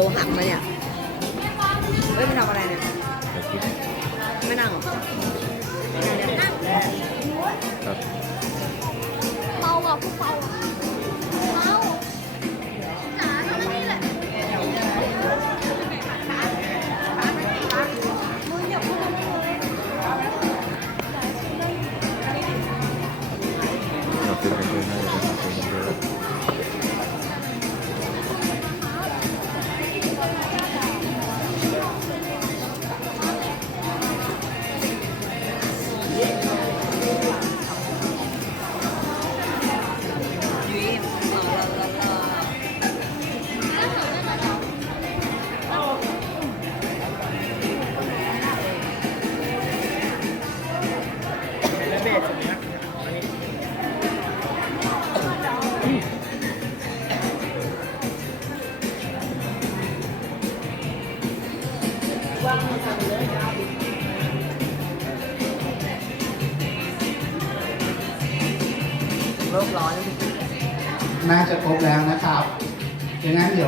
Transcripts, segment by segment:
ตัวหักมาเนี่ย เฮ้ยมันทำอะไรเนี่ย ไม่นั่งเหรอครับเมาอะพวกเมาอะ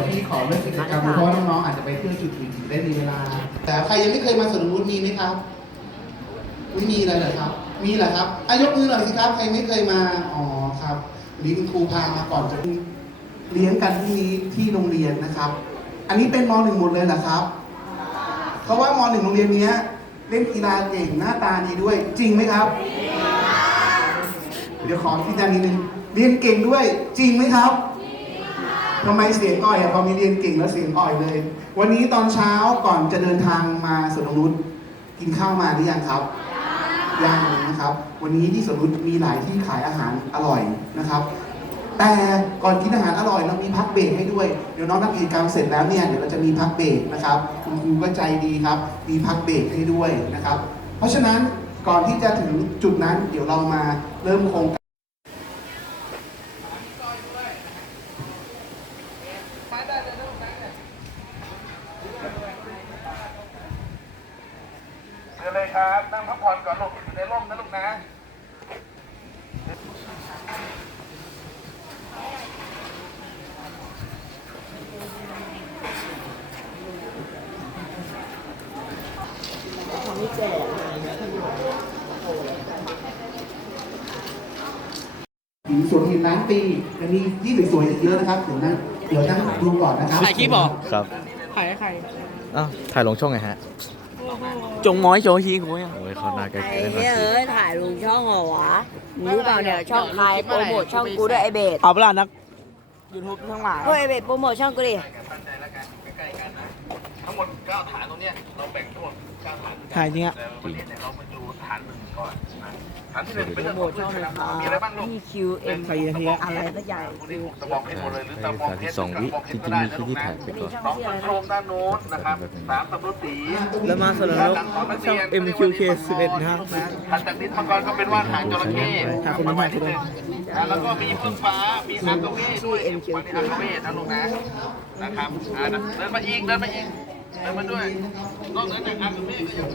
ยวพี่ขอเรื่องกิจกรรมเพราะว่าน้องๆอาจจะไปเที่ยวจุดอื่นได้มีเวลา แต่ใครยังไม่เคยมาสวนนกนุษย์มีไหมครับไม่มีเลยเหรอครับ มีเหรอครับอายกมือหน่อยสิครับ ใครไม่เคยมา อ๋อครับวันนี้คุณครูพามาก่อนจะเลี้ยงกันที่นี้ที่โรงเรียนนะครับ อันนี้เป็นมหนึ่งหมดเลยเหรอครับเพราะว่ามหนึ่งโรงเรียนเนี้ยเล่นกีฬาเก่งหน้าตาดีด้วย จริงไหมครับ เดี๋ยวขอพิจารณานิดนึงเรียนเก่งด้วยจริงไหมครับ ทำไมเสียงอ่อยอะพอมีเรียนเก่งแล้วเสียงอ่อยเลย วันนี้ตอนเช้าก่อนจะเดินทางมาสวนนกนุษกินข้าวมาหรือยังครับยังนะครับ วันนี้ที่สวนนกนุษย์มีหลายที่ขายอาหารอร่อยนะครับ แต่ก่อนกินอาหารอร่อยเรามีพักเบรกให้ด้วยเดี๋ยวน้องทำกิจกรรมเสร็จแล้วเนี่ยเดี๋ยวเราจะมีพักเบรกนะครับคุณครูก็ใจดีครับ มีพักเบรกให้ด้วยนะครับ เพราะฉะนั้นก่อนที่จะถึงจุดนั้นเดี๋ยวเรามาเริ่มโครงการ เชิญเลยครับ นั่งพักผ่อนก่อนลูกอยู่ในร่มนะลูกนะ หินสวนหินล้านปียังมีที่สวยๆอีกเยอะ นะครับเดี๋ยวนะเดี๋ยวนั่งดูก่อนนะครับถ่ายคลิปเหรอ ครับถ่ายให้ใครอ้าวถ่ายลงช่องไงฮะจงม้อยโจฮีกูยังโอ้ยเขาหน้าใกล้ไอ้ๆได้มาเนี่ยสิเอ้ยถ่ายลงช่องเหรอวะมึงรู้เปล่าเนี่ยช่องใครโปรโมทช่องกูด้วยไอเบสเอาเปล่านักยูทูบทั้งหลายเฮ้ยไอเบสโปรโมทช่องกูดิทั้งหมด9ฐานตรงเนี้ยเราแบ่งทั้งหมด9ฐานถ่ายจริงอะแต่วันนี้เนี่ยเรามาดูฐานหนึ่งก่อน นะฐานที่หนึ่งเป็นโปรเรื่องโมของทช่องเลยครับมีอะไรบ้างลูกที่ QM ใครนาทีอะอะไรสักอย่างพวกนี้ตะบอกให้หมดเลยหรือตะบอถ่ากยเพที่ชรสองวิตะบอกเพจชรริก็งๆได้มีนะที่ลูกที่นะถ่ายไปก่อนสองต้นโพรงด้านโน้นนะครับสามตำรวจสีแล้วมาสนแล้วช่อง MQK 11นะฮะถัดจากนี้มังกรก็เป็นว่านหางจระเข้ถ่ายคนนั้นถ่ายคนนั้นอ่าแล้วก็มีเฟื่องฟ้า มีอากาเว่ด้วยวันนี้อากาเว่นะลูกนะ นะครับอ่าเดินมาอีก เดินมาอีก เดินมาด้วยนอกเหนือจากอากาเว่ก็ยัง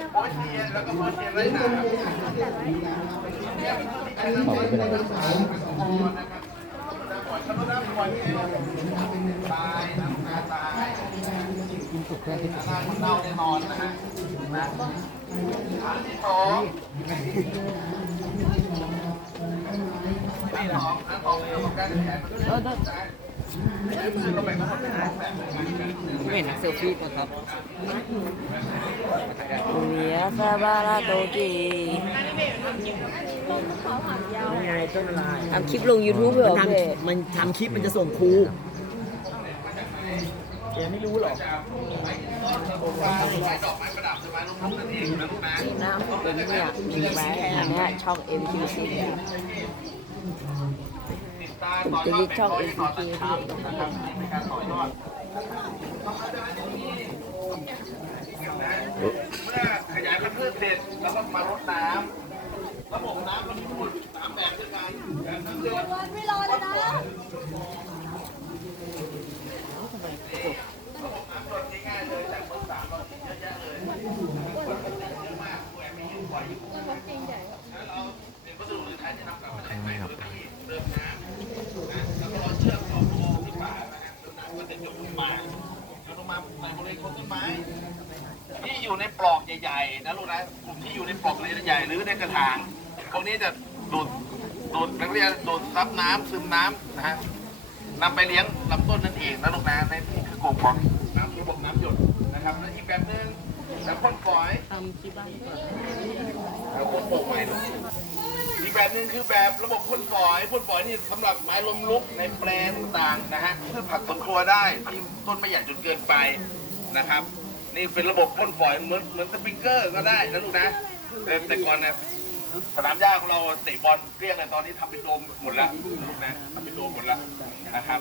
มีโปรเทียนแล้วก็โปรเทียนไร้หนามบอกไม่เป็นไรตายน้ำตาตายตายมันเน่าแน่นอนนะฮะนะฐานที่สองฐานสองฐานสองเรื่องของการแข่งขัน นะเราแบ่งทั้งหมดเป็นสองแบบด้วยกันไม่เห็นนักเซลฟี่นะครับเนียซาบาลาโตจีไงต้นอะไรทำคลิปลง YouTube เหรอมันเบสทำมันทำคลิปมันจะส่งครูยังไม่รู้หรอกน้ำเป็นเนี่ยมีแหวนอันเนี้ยช่อง MQC เนี่ย ผมจะยึดช่อง MQC พี่เมื่อขยายพันธุ์พืชเสร็จแล้วก็มารดน้ำระบบน้ำมันมีทั้งหมดสามแบบด้วยกันแบบนั้นคือ ไม่รอเลยนะ น้ำรดง่ายๆเลยจากเบอร์สามเราเยอะแยะเลยเยอะมากแหวนมีอยู่บ่อยอยู่แล้วเราเป็นวัสดุหรือไทยที่นำกลับมาใช้ใหม่ที่เติมน้ำนะแล้วก็เราเชือกต่อโบที่ป่านะครับเติมน้ำก็เด็ จะจุดขึ้นมาจุดลงมาในบริเวณโคนต้นไม้ที่อยู่ในปลอกใหญ่ๆนะลูกนะกลุ่มที่อยู่ในปลอกใหญ่ๆหรือในกระถางพวกนี้จะดูดดูดนักเรียนดูดซับน้ำซึมน้ำนะฮะ นำไปเลี้ยงลำต้นนั่นเองนะลูกนะในนี่คือกลุ่มของน้ำระบบน้ำหยดนะครับและอีกแบบหนึงแบบพ่นฝอยทำที่บ้านกว่าแล้วพ่นฝอยอีกแบบหนึ่งคือแบบระบบพ่นฝอยพ่นฝอยนี่สำหรับไม้ลมลุกในแปลงต่างๆนะฮะพืชผักสวนครัวได้ที่ต้นไม่ใหญ่จนเกินไปนะครับ นี่เป็นระบบพ่นฝอยเหมือนเหมือนสปริงเกอร์ก็ได้นะลูกนะแต่แต่ก่อนนะ สนามหญ้าของเราเตะบอลเกลี้ยงเลยตอนนี้ทำเป็นโดมหมดแล้วลูกนะทำเป็นโดมหมดแล้วนะครับ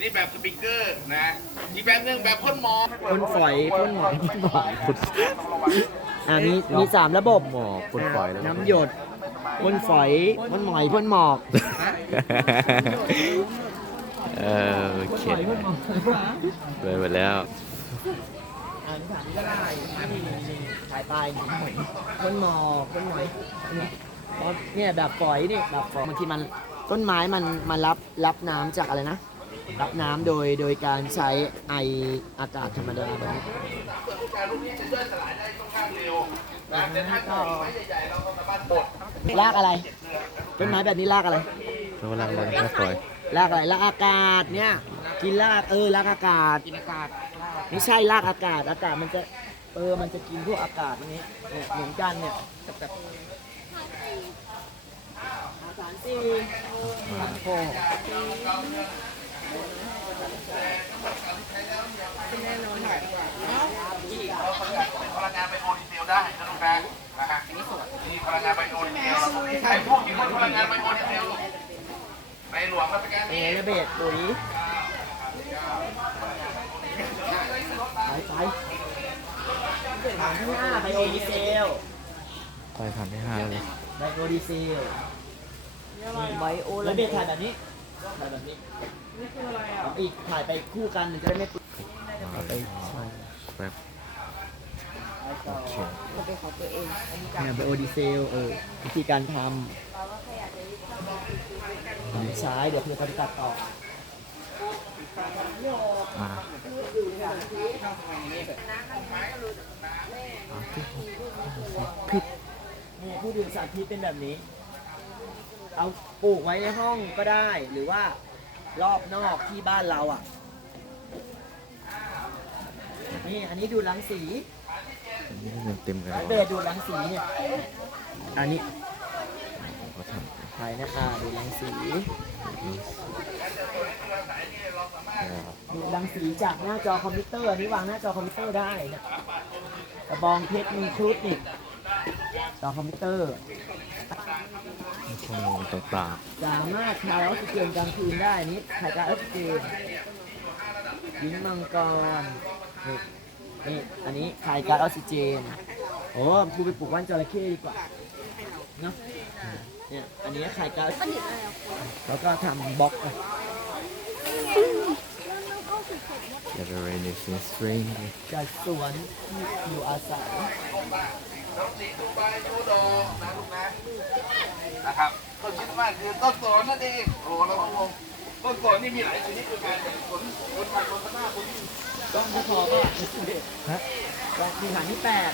นี่แบบสปริงเกอร์นะอีกแบบหนึ่งแบบพ่นหมอกพ่นฝอยพ่นหมอกพ่นหมอกอ่ามีมีสามระบบหมอกพ่นฝอยแล้ว น้ำหยดพ่นฝอยพ่นหมอยพ่นหมอกเออโอพ่นเคฝอยพ่นหมอกเลยไปแล้ว อ่านี่ถามนี่ก็ได้นี่นี่สายตายพ่นหมอกพ่นหมอยอันนี้เพราะเนี่ยแบบฝอยนี่แบบฝอยบางทีมันต้นไม้มันมันรับรับน้ำจากอะไรนะ รับน้ำโดยโดยการใช้ไออากาศธรรมดาแบบนี้การลูกนี้จะย่อยสลายได้ค่อนข้างเร็วนะแต่ถ้าเกิดไม้ใหญ่ๆเราก็สามารถบดรากอะไรต้นไม้แบบนี้รากอะไรแล้วเวลาเราไม่ฝอยรากอะไรรากอากาศเนี่ยกินรากเออรากอากาศกินอากาศไม่ใช่รากอากาศอากาศมันจะ เออมันจะกินพวกอากาศตรงนี้เนี่ยเหมือนกันเนี่ยแบบสารสี่สารโฟเราสามารถเป็นพลังงานไบโอดีเซลได้นะลูกนะนะฮะนี่พลังงานไบโอดีเซลเราตรงนี้ใช้พวกที่เป็นพลังงานไบโอดีเซลลูกในหลวงรัชกาลเอที่ระเบิดปุ๋ยไปไป ฐานที่ห้าไบโอดีเซลไปผ่านที่ห้าเลยไบโอดีเซลไบโอแล้วเบสถ่ายแบบนี้ถ่ายแบบนี้นี่คืออะไรอะอีกถ่ายไปคู่กันมันจะได้ไม่ปุ๊บมาเลยแบบโอเคเนี่ยไบโอดีเซลเออวิธีการทำใช้เดี๋ยวเพื่อนเขาจะตัดต่อ มาผิดเนี่ยผู้ดื่มสารพิษเป็นแบบนี้ เอาปลูกไว้ในห้องก็ได้หรือว่ารอบนอกที่บ้านเราอะ นี่อันนี้ดูดรังสีอันนี้มันเต็มกันไอแล้วเบสดูดรังสีเนี่ย อันนี้ก็ทใครนะอ่าดูดรังสีำ ดูดรังสีจากหน้าจอคอมพิวเตอร์นนี้วางหน้าจอคอมพิวเตอร์ได้นะกระบองเพชรมีครุฑนี่จอคอมพิวเตอร์ข้อมูลต่างสามารถถ่ายออกซิเจนกลางคืนได้นี่ถ่ายการออกซิเจนลิ้นมังกรนี่นี่อันนี้ถ่ายการออกซิเจนโอ้กูไปปลูกว่านจระเข้ดีกว่าเนาะเนี่ยอันนี้ถ่ายการแล้วก็ทำบล็อกไป ๆ Generation String จัดสวนที่อยู่อาศัยน้ำสีดูใบดูดอกนะลูกนะนะครับต้นคิดว่าคือต้นสนนั่นเองโอ้เราต้องต้นสนนี่มีหลายชนิดด้วยกันสนสนผักสนสนาสนต้องไม่พอป่ะฮะมีฐานที่แปด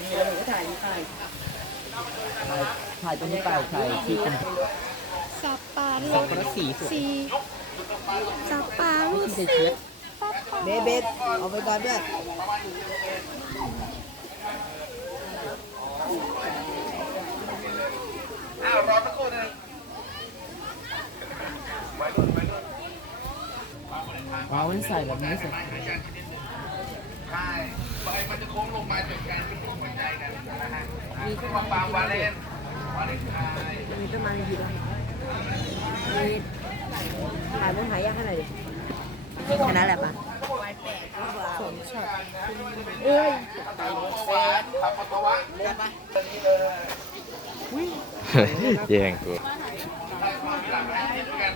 นี่เรก็ถ่ายนี้ไปถ่ายถ่ายตรงนี้ไปถ่ายที่เป็นสับปะรสองดคนละสีส วยสีสับปะรดที่สีเช็ดเบเบสเอาไปก่อนด้วยอ้าวรอสักครู่หนึงเอาใส่แบบนี้เสร็จใช่ใบมันจะโค้งลงมาจากการเป็นรูปหัวใจกันนะฮะมีขึ้นมาปางวาเลนวาเลนไทน์มีต้นไม้อยู่ด้วย มีถ่ายมันหายากขนาดไหนแค่นั้นแหละปะเอ้ยหวานขับปัสสาวะเรื่องนี้เลยแย่งกูได้ความมีหลากหลายชนิดด้วยกัน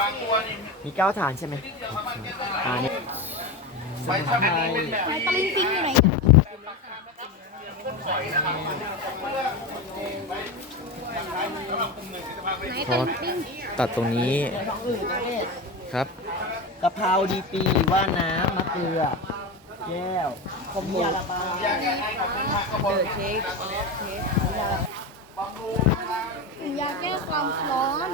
บางตัวนี่มีเก้าฐานใช่ไหมอ่านี่ใบชะนีเป็นแบบไหนตะลิงปิงอยู่ไหนไหนพตะอลิงปิง ตัดตรงนี้ครับกะเพราดีปีว่าน้ำมะเกลือแก้วคอมยาละบาเดือเค้กถุงยาแก้ความร้อน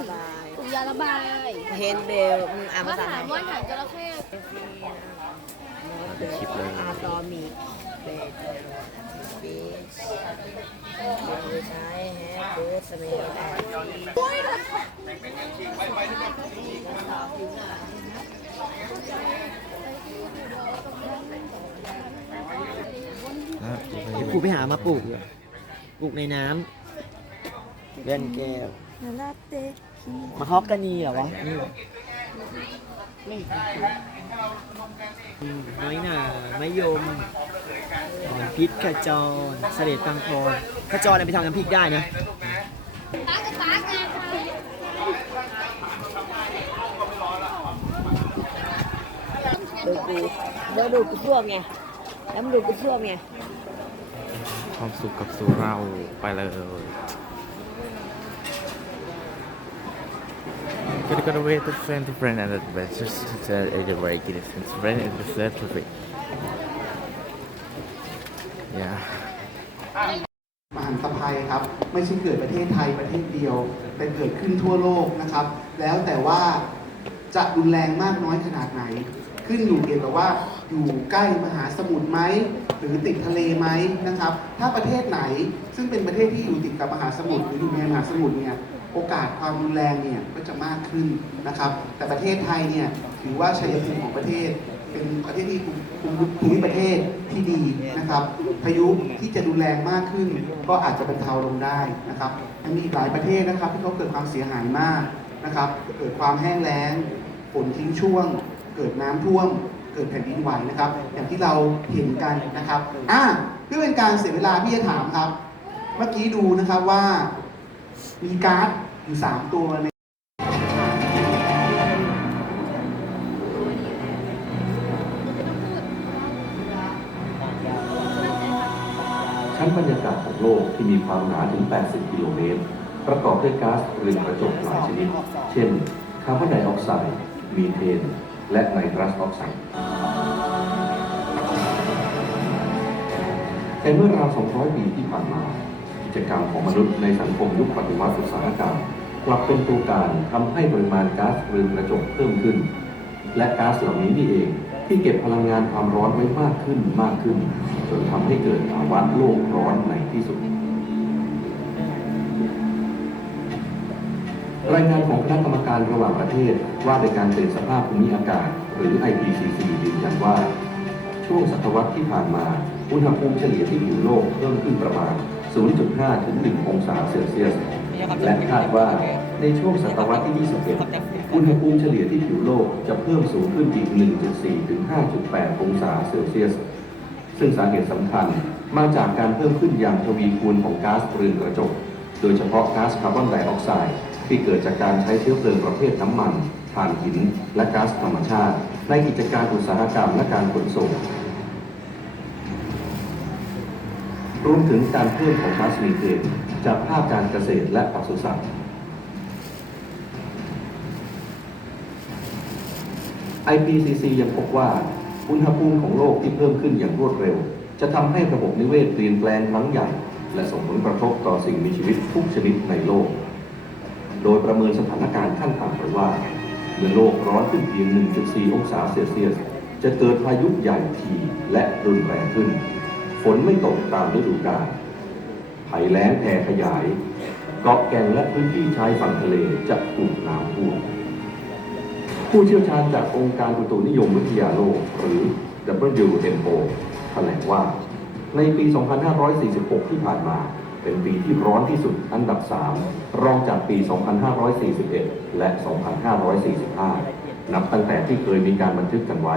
ถุงยาระบายเฮนเบลมึงอ่านภาษาถามว่ายหางจระเข้เป็นคลิปเลยอาตอมีเบสเบสใช้แฮปเบสเมลแอน ครับปู่ไปหามาปลูกเลยปลูกในน้ำเล่นแก้วมะฮอกกานีเหรอวะนี่เหรออืมน้อยหน่าไมะยมหอนพิษขจรเสด็จฟังพรขจรเนี่ยไปทำน้ำพริกได้นะ ตากับตางานค่ะ ดู กูเดี๋ยวดูกูท่วมไงแล้วมันดูกูท่วมไงความสุขกับสู่เราไปเลย Gotta go away to friend to friend and adventures to tell a very good friends friend and the third perfect yeah มหันตภัยครับ ไม่ใช่เกิดประเทศไทยประเทศเดียว แต่เกิดขึ้นทั่วโลกนะครับ แล้วแต่ว่าจะรุนแรงมากน้อยขนาดไหน ขึ้นอยู่เกี่ยวกับว่าอยู่ใกล้มหาสมุทรไหมหรือติดทะเลไหมนะครับ ถ้าประเทศไหนซึ่งเป็นประเทศที่อยู่ติดกับมหาสมุทรหรืออยู่ในมหาสมุทรเนี่ยโอกาสความรุนแรงเนี่ยก็จะมากขึ้นนะครับ แต่ประเทศไทยเนี่ยถือว่าชัยภูมิของประเทศ เป็นประเทศที่ภูมิประเทศที่ดีนะครับ พายุที่จะรุนแรงมากขึ้น ก็อาจจะบรรเทาลงได้นะครับยังมีหลายประเทศนะครับที่เขาเกิดความเสียหายมากนะครับ เกิดความแห้งแล้งฝนทิ้งช่วง เกิดน้ำท่วม เกิดแผ่นดินไหวนะครับ อย่างที่เราเห็นกันนะครับอะเพื่อเป็นการเสียเวลาพี่จะถามครับ เมื่อกี้ดูนะครับว่ามีการ์ดอยู่สามตัวในชั้นบรรยากาศของโลกที่มีความหนาถึง 80 กิโลเมตร ประกอบด้วยก๊าซเรือนกระจกหลายชนิด เช่น คาร์บอนไดออกไซด์ มีเทน และไนตรัสออกไซด์แต่เมื่อราว 200 ปีที่ผ่านมา กิจกรรมของมนุษย์ในสังคมยุคปฏิวัติอุตสาหกรรมกลับเป็นตัวการทำให้ปริมาณก๊าซเรือนกระจกเพิ่มขึ้น และก๊าซเหล่านี้นี่เองที่เก็บพลังงานความร้อนไว้มากขึ้นมากขึ้น จนทำให้เกิดภาวะโลกร้อนในที่สุด รายงานของคณะกรรมการระหว่างประเทศว่าในการเปลี่ยนสภาพภูมิอากาศ หรือ IPCC ยืนยันว่า ช่วงศตวรรษที่ผ่านมา อุณหภูมิเฉลี่ยที่ผิวโลกเพิ่มขึ้นประมาณ 0.5 ถึง 1 องศาเซลเซียส และคาดว่าในช่วงศตวรรษที่ 21 อุณหภูมิเฉลี่ยที่ผิวโลกจะเพิ่มสูงขึ้นอีก 1.4 ถึง 5.8 องศาเซลเซียส ซึ่งสาเหตุสำคัญมาจากการเพิ่มขึ้นอย่างทวีคูณของก๊าซเรือนกระจก โดยเฉพาะก๊าซคาร์บอนไดออกไซด์ ที่เกิดจากการใช้เชื้อเพลิงประเภทน้ำมันถ่านหิน และก๊าซธรรมชาติ ในกิจการอุตสาหกรรมและการขนส่งรวมถึงการเพิ่มของก๊าซมีเทนจากภาคการเกษตรและปศุสัตว์ IPCC ยังพบว่า อุณหภูมิของโลกที่เพิ่มขึ้นอย่างรวดเร็ว จะทำให้ระบบนิเวศเปลี่ยนแปลงครั้งใหญ่ และส่งผลกระทบต่อสิ่งมีชีวิตทุกชนิดในโลก โดยประเมินสถานการณ์ขั้นต่ำไว้ว่าเมื่อโลกร้อนขึ้นเพียง 1.4 องศาเซลเซียส จะเกิดพายุใหญ่ทีและรุนแรงขึ้น ฝนไม่ตกตามฤดูกาลภัยแล้งแผ่ขยาย เกาะแก่งและพื้นที่ชายฝั่งทะเลจะถูกน้ำท่วมผู้เชี่ยวชาญจากองค์การอุตุนิยมวิทยาโลก หรือ WMO แถลงว่า ในปี 2546 ที่ผ่านมา เป็นปีที่ร้อนที่สุดอันดับ 3 รองจากปี 2541 และ 2545 นับตั้งแต่ที่เคยมีการบันทึกกันไว้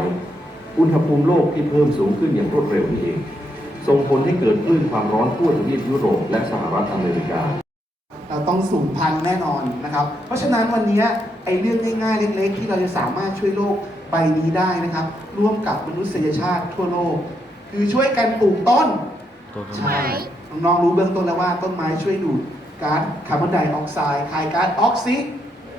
อุณหภูมิโลกที่เพิ่มสูงขึ้นอย่างรวดเร็วนี่เอง ส่งผลให้เกิดคลื่นความร้อนทั่วทวีปยุโรปและสหรัฐอเมริกาเราต้องสูญพันธุ์แน่นอนนะครับ เพราะฉะนั้นวันนี้ไอ้เรื่องง่ายๆ เล็ก ๆ ที่เราจะสามารถช่วยโลกใบนี้ได้นะครับ ร่วมกับมนุษยชาติทั่วโลก คือช่วยกันปลูกต้นตัวต้นใช่ไม้ น้องๆรู้เบื้องต้นแล้วว่าต้นไม้ช่วยดูดก๊าซคาร์บอนไดออกไซด์คายก๊าซออกซิ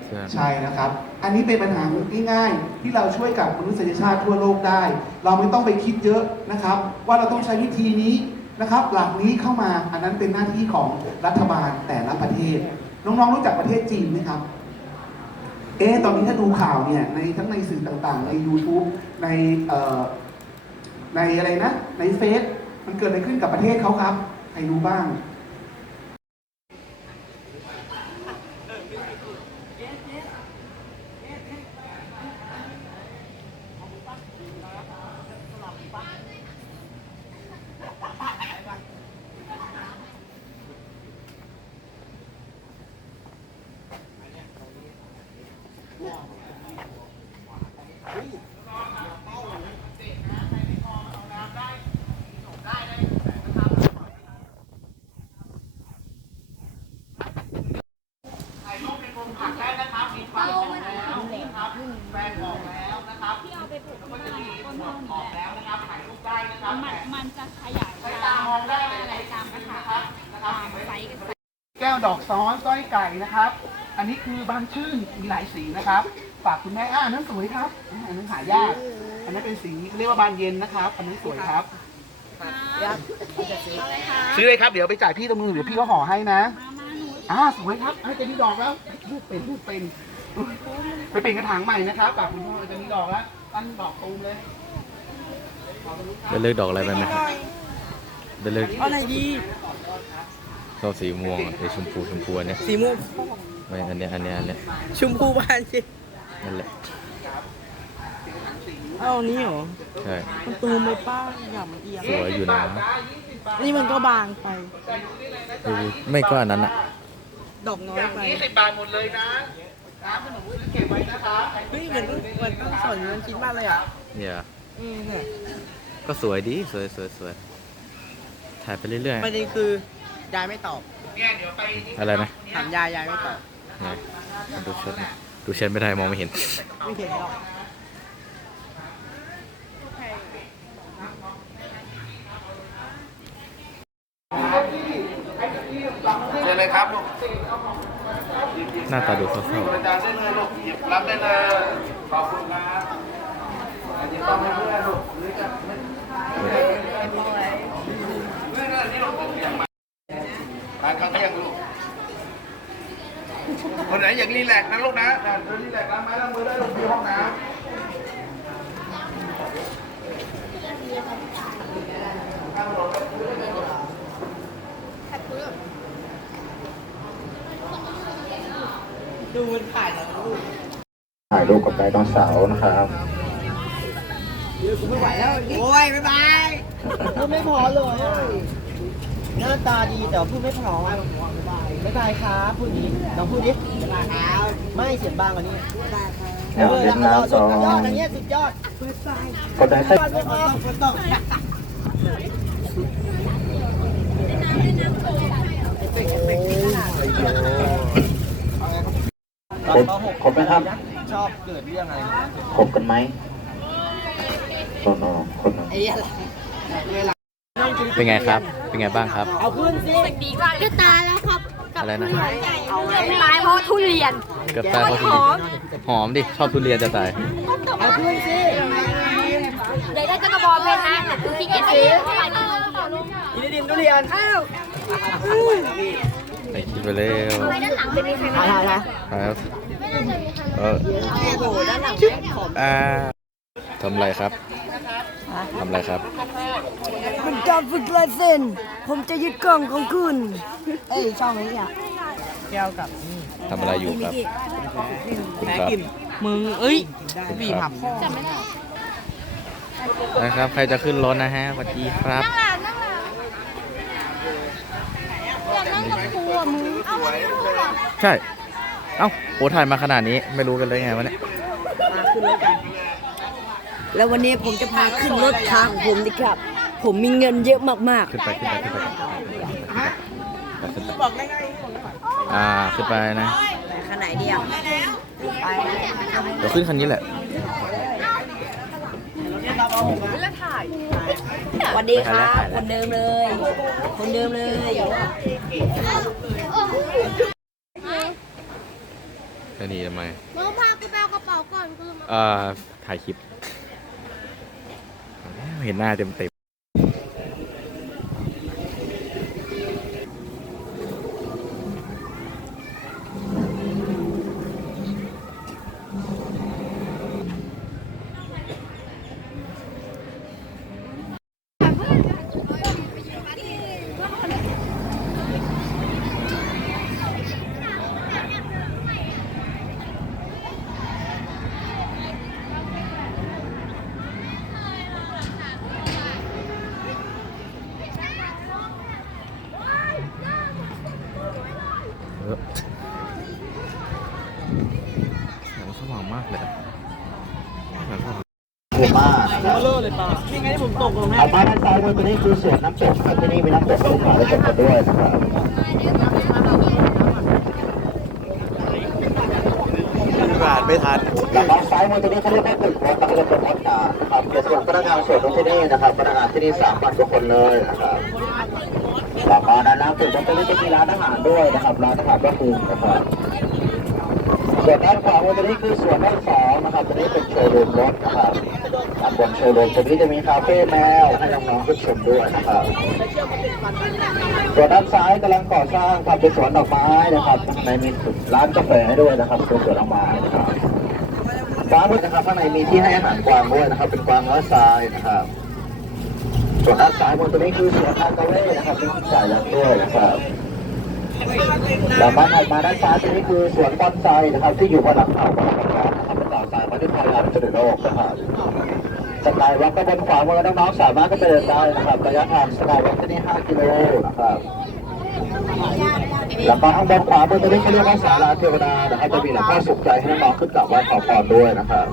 ใช่ใช่นะครับ อันนี้เป็นปัญหาง่ายๆ ที่เราช่วยกับมนุษยชาติทั่วโลกได้ เราไม่ต้องไปคิดเยอะนะครับ ว่าเราต้องใช้วิธีนี้นะครับ หลักนี้เข้ามาอันนั้นเป็นหน้าที่ของรัฐบาลแต่ละประเทศ น้องๆรู้จักประเทศจีนไหมครับเอ๊ะตอนนี้ถ้าดูข่าวเนี่ยในทั้งในสื่อต่างๆ ใน YouTube ในเอ่อในอะไรนะ ในเฟซมันเกิดอะไรขึ้นกับประเทศเขาครับ ให้รู้บ้าง ถ่ายรูปในกรงผักได้นะครับ มีฟันออกแล้วนะครับแปรงออกแล้วนะครับที่เอาไปปลูกก็จะมีหัวออกแล้วนะครับ ถ่ายรูปได้นะครับ มันมันจะขยาย ใช้ตามองได้เลย อะไรตามกระถาง นะครับนะครับ ตามไซส์กันไป แก้วดอกซ้อ นสร้อยไก่นะครับ อันนี้คือบานชื่นมีหลายสีนะครับฝากคุณแม่อ่าอันนั้นสวยครับอ่าอันนั้นหายาก อันนั้นเป็นสีเรียกว่าบานเย็นนะครับ อันนั้นสวยครับซื้อเลยครับ เดี๋ยวไปจ่ายพี่ตรงมือเดี๋ยวพี่เขาห่อให้นะอ่าสวยครับอ่าจะมีดอกแล้วรูปเป็นรูปเป็นไปเปลี่ยนกระถางใหม่นะครับฝากคุณพ่อจะมีดอกแล้วตั้งดอกตูมเลยได้เลือกดอกอะไรไปไหมได้เลือก เอาไหนดี ชอบสีม่วงอะไอชมพูชมพูอันเนี้ยสีม่วงไม่อันเนี้ยอันเนี้ยอันเนี้ยชมพูบานสินั่นแหละเอาอันนี้เหรอใช่มันตูมไปป้าอย่ามันเอียงสวยอยู่นะนี่มันก็บางไป ดูไม่ก็อันนั้นอะดอกน้ออยย่างไปนี้สิบบาทหมดเลยนะน้ำขนมเก็บไว้นะครับเฮ้ยเหมือนเหมือนต้องสอนมันคิดมากเลยอะเนี่ยอืมเนี่ยก็สวยดีสวยสวยสวยถ่ายไปเรื่อยประเด็นคือ ยายไม่ตอบเนี่ยเดี๋ยวไปๆอะไรนะถามยายยายไม่ตอบไหนดูเช็ดหน่อยดูเช็ดไม่ได้มองไม่เห็น ไม่เห็นหรอกเชิญเลยครับลูกหน้าตาดูเศร้าอาจารย์ได้เลยลูกหยิบรับได้เลยขอบคุณครับอันนี้ต้องให้เพื่อนลูกหรือจะไม่เพื่อนนี่ลูกเสียงมา ทานข้าวเที่ยงลูก คนไหนอยากรีแลกซ์นะลูกนะเดินรีแลกซ์ล้างไม้ล้างมือได้ลูกที่ห้องน้ำดูมันถ่ายแล้วลูกถ่ายรูปกับไดโนเสาร์นะครับไม่ไหวแล้ว โอ้ย บ๊ายบายพูดไม่พอเลย หน้าตาดีแต่ว่าพูดไม่พอไม่บายครับพูดนี้ลองพูดดิไม่เสียงบางกว่านี้เดี๋ยวเล่นน้ำสุก่อดยอดนอันเนี้ยสุดยอดกดได้แค่ไม่พอต้องตอนป .6 ครบไหมครับ ชอบเกิดเรื่องอะไรครบกันไหมโนโนคนหนึงเป็นไงครับ เป็นไงบ้างครับ เอาขึ้นสิดีมากจะตายแล้วครับอะไรนะจะตายเพราะทุเรียน เกือบตายเพราะทุเรียนหอมดิ ชอบทุเรียนจะตาย เอาขึ้นสิเดี๋ยวได้จะกระบอกเพชรนะคุณขี้เกียจซื้อเข้าไปนี่กินดินทุเรียนไปคิดไปเร็วทำไมด้านหลังไม่มีใครถ่ายถ่ายถ่ายครับเออโอ้โหด้านหลังแม่งขอบอ่าทำอะไรครับ ทำอะไรครับเป็นการฝึกลายเส้น ผมจะยึดกล้องของคุณ เอ้ยช่องนี้อะแก้วกับทำอะไรอยู่ครับคุณแม่ครับ กินมึงเอ้ยคุณบีคหัรับบพ่อ นะครับ ใครจะขึ้นรถนะฮะสวัสดีครับนั่งหลังนั่งหลังอยากนั่งกับครูอะมึง เอาไม่รู้หรอ ใช่ เอ้าโอ้ถ่ายมาขนาดนี้ ไม่รู้กันเลยไงวะเนี่ย มาขึ้นรถกัน แล้ววันนี้ผมจะพาขึ้นรถทางของผมนะครับ ผมมีเงินเยอะมากขึ้นไปขึ้นไปขึ้นไปขึ้นไปๆบอกได้ไงอ่าขึ้นไปนะขนาดเดียวไปเดี๋ยวขึ้นคันนี้แหละสวัสดีครับคนเดิมเลย คนเดิมเลยจะหนีทำไม น้องพากูไปเอากระอนคือมาเอ่อถ่ายคลิป เห็นหน้าเต็มเต็มเออแสงสว่างมากเลยอะแสงสว่าง มาเลิศเลยป่ะนี่ไงที่ผมตกลงแม่ ถัดมาด้านซ้ายมือตัวนี้คือสวนน้ำ ตกครับที่นี่มีน้ำตกลงมาและตกกันด้วยนะครับบาทไม่ทันแล้วด้านซ้ายมือตัวนี้เขาเรียกว่าตึกรถนะครับเป็นรถนาครับเดี๋ยวส่วนพนักงานส่วนของที่นี่นะครับพนักงานที่นี่สามพันกว่าคนเลยนะครับแล้วก็ด้านล่างตึกรถตัวนี้จะมีร้านอาหารด้วยนะครับร้านอาหารก็คือนะครับส่วนด้านขวามือตัวนี้คือส่วนด้านสองนะครับตัวนี้เป็นโชว์รูมรถนะครับ บนโชว์รูมตัวนี้จะมีคาเฟ่แมวให้น้องๆขึ้นชมด้วยนะครับส่วนด้านซ้ายกำลังก่อสร้างทำเป็นสวนดอกไม้นะครับข้างในมีร้านกาแฟให้ด้วยนะครับเป็นสวนดอกไม้นะครับฟ้ามืดนะครับข้างในมีที่ให้อาหารกวางด้วยนะครับ เป็นกวางน้อยทรายนะครับส่วนด้านซ้ายบนตัวนี้คือสวนทางกาเล่นะครับเป็นสายยักด้วยนะครับแล้วมาถัดมาด้านซ้ายตัวนี้คือสวนบอนไซนะครับที่อยู่บนหลังเขาบนหลังเขานะครับเป็นดอกทรายมาที่ไทยานจะโลกนะครับ สกายวอล์กก็บนขวามือน้องๆสามารถก็ไปเดินได้นะครับระยะทางสกายวอล์กที่นี่5กิโลนะครับแล้วก็ข้างบนขวามือตรงนี้เขาเรียกว่าศาลาเทวดานะครับจะมีหลวงพ่อสุขใจให้น้องๆขึ้นกราบไหว้ขอพรด้วยนะครับ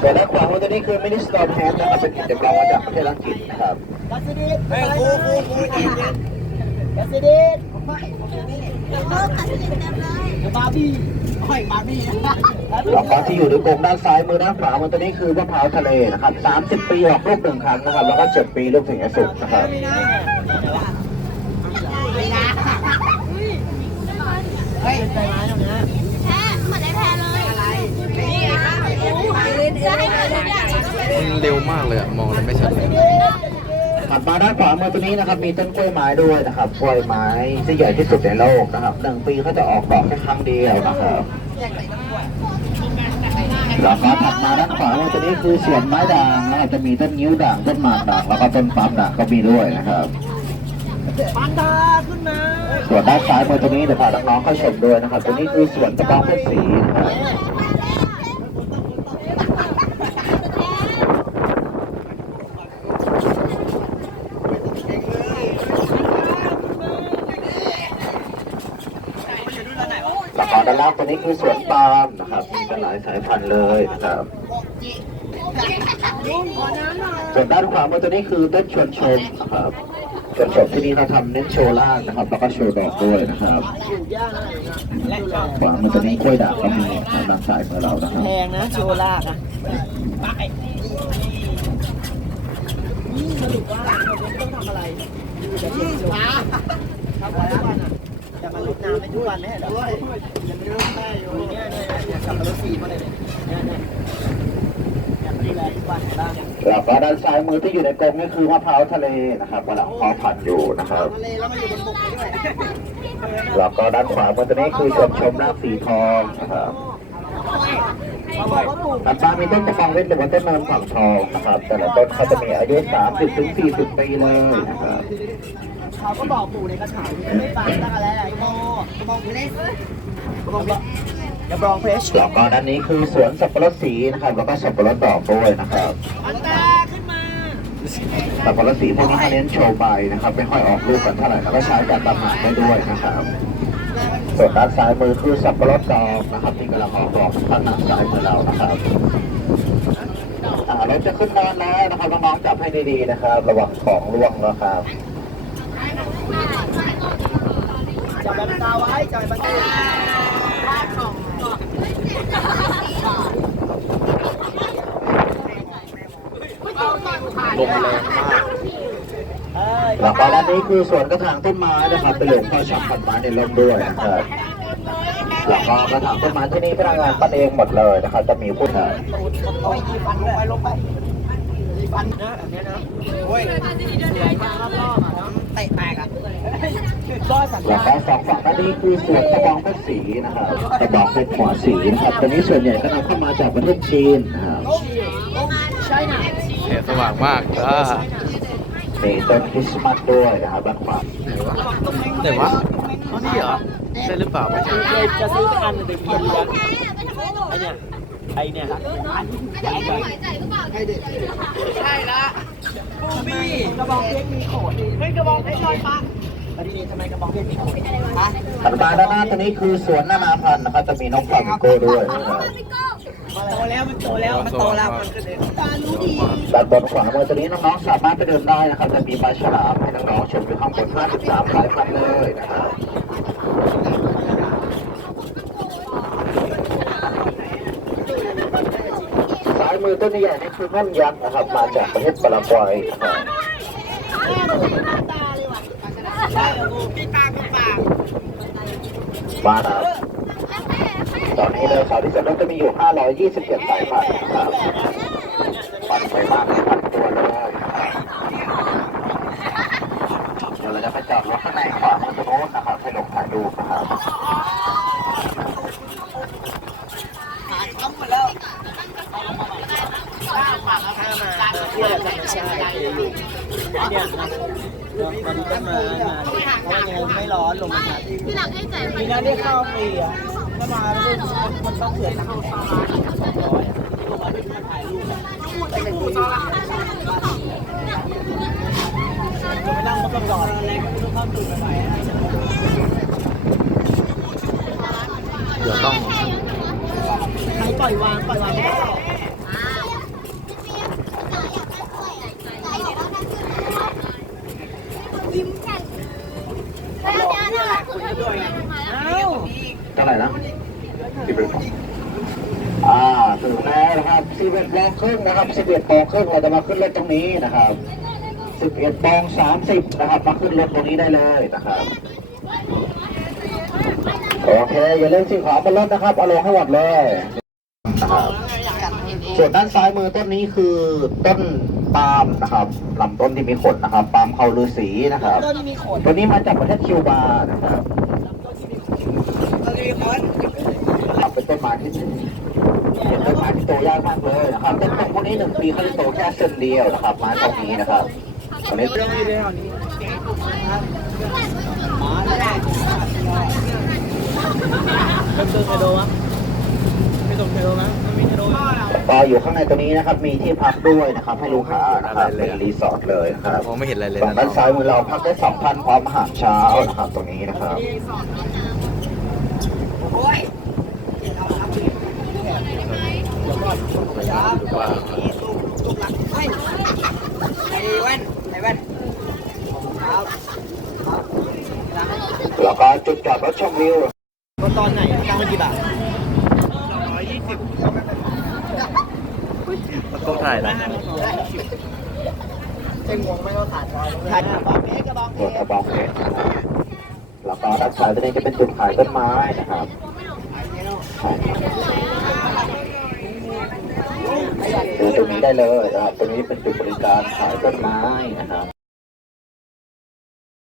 ส่วนด้านขวามือตรงนี้คือมินิสตอร์แฮนด์นะครับเป็นกิจกรรมมาจากประเทศอังกฤษนะครับกั สดิสเฮ้ยกูกูกูกัสดิสเออกัดสลิดเต็มเลยบาร์บี้ห้อยบาร์บี้แล้วก็ที่อยู่ในกรงด้านซ้ายมือด้านขวามือตัวนี้คือมะพร้าวทะเลนะครับ 30 ปีออกลูกหนึ่งครั้งนะครับ แล้วก็ 7 ปีลูกถึงจะสุกนะครับเฮ้ยใจร้ายตรงนี้แพ้เหมือนไอ้แพ้เลยอะไรนี่ไงคะโอ้โหเล่นเล่นเล่นอย่างมันเร็วมากเลยอะมองอะไรไม่ชัดเลย ถัดมาด้านขวามือตัวนี้นะครับ มีต้นกล้วยไม้ด้วยนะครับกล้วยไม้ที่ใหญ่ที่สุดในโลกนะครับหนึ่งปีเขาจะออกดอกแค่ครั้งเดียวนะครับแล้วก็ถัดมาด้านขวามือตัวนี้คือสวนไม้ด่างนะครับจะมีต้นงิ้วด่างต้นหมากด่างแล้วก็ต้นปาล์มด่างก็มีด้วยนะครับปันดาขึ้นมาส่วนด้านซ้ายมือตัวนี้เดี๋ยวพาน้องๆเข้าชมด้วยนะครับตัวนี้คือสวนตะบอเพชรศรีนะครับ แล้วก็ ด้านล่างตัวนี้คือสวนปาล์มนะครับมีกันหลายสายพันธุ์เลยนะครับส่วนด้านขวามือตัวนี้คือต้นชวนชมนะครับชวนชมที่นี่เขาทำเน้นโชว์ล่างนะครับ แล้วก็โชว์ดอกด้วยนะครับปลูกย่างอะไรนะดูแลขวามือตัวนี้กล้วยด่างก็มีทางด้านซ้ายของเรานะครับแพงนะโชว์ลากอะไปนี่สรุปว่าเราต้องทำอะไรอยู่แต่เย็นจบทำอะไรทุกน้ำให้ทุกวันไม่ใช่เหรอยังไม่รู้แม่อยู่เนี่ยเนี่ยเนี่ยกลับมารถสีมาเลยเนี่ยเนี่ยอยากดูแลทุกวันบ้างแล้วก็ด้านซ้ายมือที่อยู่ในกรงนี่คือมะพร้าวทะเลนะครับกำลังเพาะพันธุ์อยู่นะครับทะเลแล้วมาอยู่บนบกด้วยแล้วก็ด้านขวามือตัวนี้คือชมชมรากสีทองนะครับปลามีต้นตะบองเพชรหรือว่าต้นนินฝั่งทองนะครับแต่ละต้นเขาจะมีอายุ 30ถึง40 ปีเลยนะครับ เขาก็บอกปลูกในกระถางนี่ไม่ฟังตั้งอะไรไอ้โมกระบองเพชรกระบองเพชรกระบองเพชรแล้วก็ด้านนี้คือสวนสับปะรดสีนะครับแล้วก็สับปะรดดอกด้วยนะครับอันตาขึ้นมาสับปะรดสีพวกนี้เขาเน้นโชว์ใบนะครับไม่ค่อยออกลูกกันเท่าไหร่แล้วก็ใช้การตำหนักได้ด้วยนะครับส่วนด้านซ้ายมือคือสับปะรดดอกนะครับที่กำลังออกดอกทางด้านซ้ายมือเรานะครับอ่ารถจะขึ้นนอนแล้วนะครับน้องๆจับให้ดีๆนะครับ ระวังของร่วงนะครับ จับแบบตาไว้จับแบบตาลมแรงมากเออแล้วก็ด้านนี้คือสวนกระถางต้นไม้นะครับเป็นหลวงพ่อชำพันไม้ในร่มด้วยนะครับแล้วก็กระถางต้นไม้ที่นี่พนักงานปั้นเองหมดเลยนะครับจะมีผู้แทนโอ้ยกี่ฟันลงไปลงไปกี่ฟันนะแบบเนี้ยนะโอ้ยสวยมากรอบๆอะเนาะ เตะแตกอะก็สัญแล้วญาก็สองฝั่งด้านนี้คือส่วนกระบองเพชรสีนะครับกระบองเพชรหัวสีนะครับตัวนี้ส่วนใหญ่ก็นำเข้ามาจากประเทศจีนนะครับแสงสว่างมากอ่ามีต้นคริสต์มาสด้วยนะครับด้านขวาไหนวะอ๋อนี่เหรอใช่หรือเปล่าไม่ใช่เคยจะซื้อกอันหนึ่งไปกินเลี้ยง ไอเนี่ย ไอเนี่ยใช่ละบูบี้กระบองเพชรมีโขดเฮ้ยกระบองเพชรลอยฟ้าแล้วทีนี้ทำไมกระบองเพชรมีโขดฮะถัดมาด้านหน้าตัวนี้คือสวนนานาพันธุ์นะครับจะมีนกฟลามิงโก้ด้วยนะครับโตแล้วมันโตแล้วมันโตแล้วมันก็เลยตารู้ดีด้านบนขวามือตัวนี้น้องๆสามารถไปเดินได้นะครับจะมีปลาฉลามให้น้องๆชมอยู่ข้างบน53สายพันธุ์เลยนะครับายมือต้นใหญ่นี่คือแม่นยักษ์นะครับ มาจากประเทศปารากวัยนะครับใช่โอ้โหพี่ตาพี่ปากมาครับตอนนี้เลยสาวที่จะจะมีอยู่ 527สายพันธุ์ครับปันไปมากพันตัวเลยเดี๋ยวเราจะไปจอดรถข้างในขวามือตรงโน้นนะครับให้ลงถ่ายรูปนะครับ เที่ยวธรรมชาติอยู่เนี่ยมันไม้มาเพราะยังไม่ร้อนลมมันพัดที่หลังให้จ่ายมีน้ำได้เข้าฟรีอะถ้ามาแล้วมันต้องเสียตังค์สองร้อยลงมามาถ่ายรูปแต่เป็นผู้าจะไปนั่งมันก็ร้อนอะไรก็ไม่รู้เข้าตื่นไปเดี๋ยวต้องใครปล่อยวางปล่อยวางไม่ได้ เท่าไหร่นะสิบเอ็ดอ่าถึงแล้วนะครับ สิบเอ็ดโมงครึ่งนะครับสิบเอ็ดโมงครึ่งเราจะมาขึ้นรถตรงนี้นะครับสิบเอ็ดโมงสามสิบนะครับ มาขึ้นรถตรงนี้ได้เลยนะครับโอเคอย่าลืมสิ่งของบนรถนะครับเอาลงให้หมดเลยนะครับส่วนด้านซ้ายมือต้นนี้คือต้นปาล์มนะครับลำต้นที่มีขนนะครับปาล์มเขาฤาษีนะครับต้นนี้มีขนตัวนี้มาจากประเทศคิวบานะครับต้นนี้มีขนครับเป็นต้นไม้ที่ เป็นต้นไม้ที่โตยากมากเลยนะครับแต้นไม้พวกนี้หนึ่งปีเขาจะโตแค่เส้นเดียวนะครับม้ต้นนี้นะครับตอนนี้เรื่องนี้เรื่องนี้มาไม่ได้เป็นตัวไฮโดวะเป็นตัวไฮโดนะมันมีไฮโดก็อยู่ข้างในตัวนี้นะครับ มีที่พักด้วยนะครับ ให้ลูกค้านะครับเป็นรีสอร์ทเลยครับมองไม่เห็นอะไรเลยฝั่งนะด้านซ้ายมือเราพักได้สองพันพร้อมอาหารเช้านะครับตรงนี้นะครับโอ้ย ว่าแล้วก็จุดจอดรถชมวิวตอนไหนตั้งกี่บาทมันต้องถ่ายนะเจ๊งงไม่ต้องขาดถ่ายกระบอกเพชรกระบอกเพรถชกระบองเพชรแล้วก็ด้านซ้ายตัวนี้จะเป็นจุดขายต้นไม้นะครับ ดูตรงนี้ได้เลยนะครับตรงนี้เป็นจุดบริการขายต้นไม้นะครับ